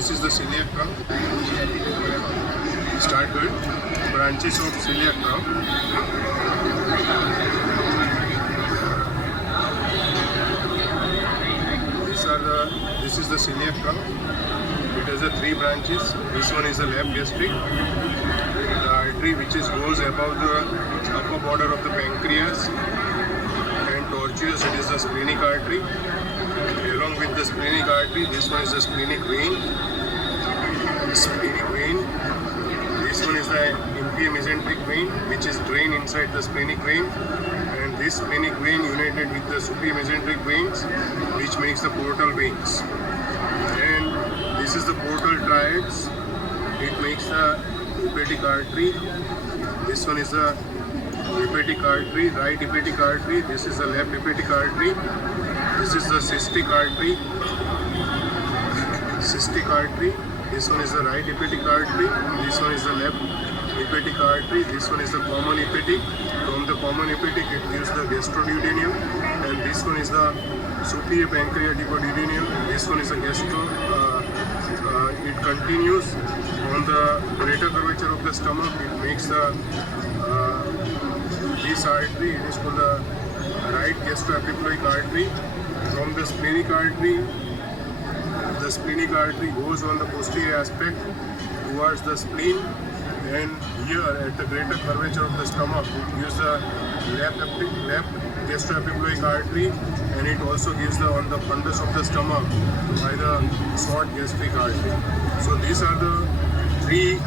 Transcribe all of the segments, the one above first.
this is the celiac trunk. Start going. Branches of celiac trunk. This is the celiac trunk. It has the three branches. This one is the left gastric. The artery which goes above the upper border of the pancreas and tortuous, it is the splenic artery. Along with the splenic artery, this one is the splenic vein. Splenic vein. This one is the inferior mesenteric vein, which is drained inside the splenic vein. And this splenic vein united with the superior mesenteric veins, which makes the portal veins. And this is the portal triads. It makes the hepatic artery. This one is the hepatic artery, right hepatic artery. This is the left hepatic artery. This is the cystic artery. Cystic artery. This one is the right hepatic artery. This one is the left hepatic artery. This one is the common hepatic. From the common hepatic, it gives the gastroduodenum. And this one is the superior pancreaticoduodenum. This one is the gastro. It continues on the greater curvature of the stomach. It makes the this artery. It is called the right gastroepiploic artery. From the splenic artery goes on the posterior aspect towards the spleen, and here at the greater curvature of the stomach it gives the left gastroepiploic artery, and it also gives the on the fundus of the stomach by the short gastric artery. So these are the three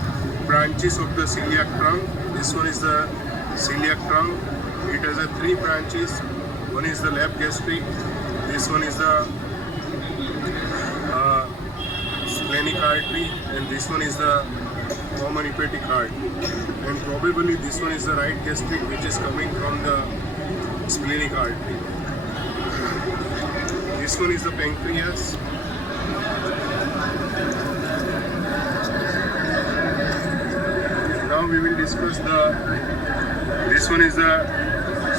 branches of the celiac trunk. This one is the celiac trunk. It has three branches. One is the left gastric. This one is the splenic artery, and this one is the common hepatic artery. And probably this one is the right gastric, which is coming from the splenic artery. This one is the pancreas. Now we will discuss this one is the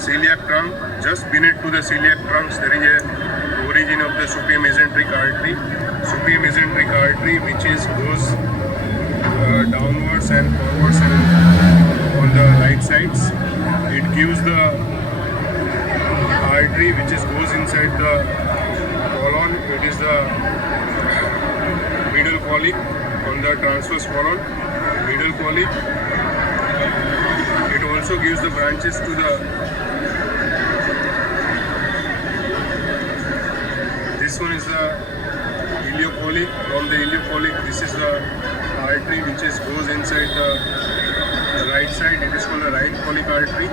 celiac trunk. Just beneath to the celiac trunks there is a origin of the superior mesenteric artery. Superior mesenteric artery which goes downwards and forwards and on the right sides. It gives the artery which goes inside the colon. It is the middle colic on the transverse colon. Middle colic. It also gives the branches to the. This one is the ileocolic. From the ileocolic, this is the artery which goes inside the right side. It is called the right colic artery.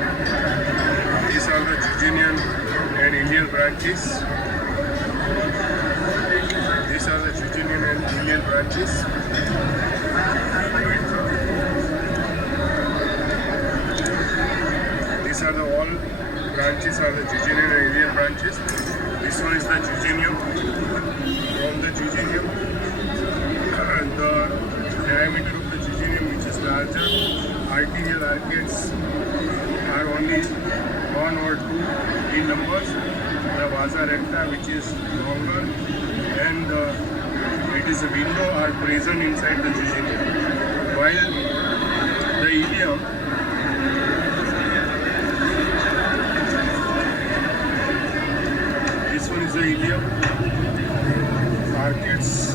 These are the jejunian and ileal branches. These are the jejunian and ileal branches. These are the all branches are the jejunian and ileal branches. This one is the jejunium. From the jejunium, the diameter of the jejunium which is larger, arterial arcades are only one or two in numbers. The vasa recta which is longer, and it is a window are present inside the jejunium. While the ileum, this one is the ileum. Arcades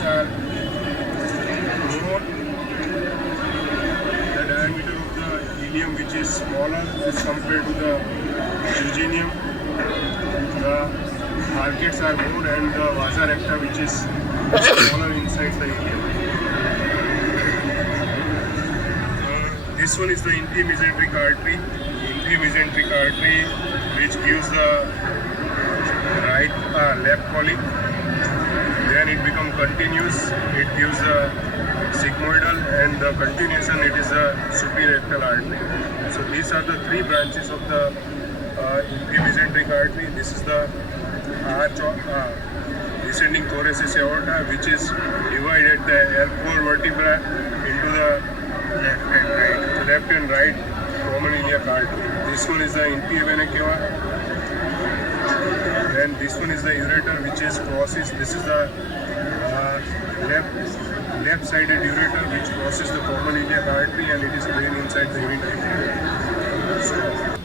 are more. The diameter of the ileum which is smaller as compared to the jejunium. The arcades are more, and the vasa recta which is smaller inside the ileum. This one is the inferior mesenteric artery. Inferior mesenteric artery which gives the left colic. Then it becomes continuous. It gives the sigmoidal, and the continuation it is the superior rectal artery. So these are the three branches of the inferior mesenteric artery. This is the arch of descending thoracic aorta, which is divided the L4 vertebra into the left and right common iliac artery. This one is the inferior vena cava. Then this one is the ureter, which is crosses. This is the left-sided ureter, which crosses the common iliac artery, and it is drained inside the vena.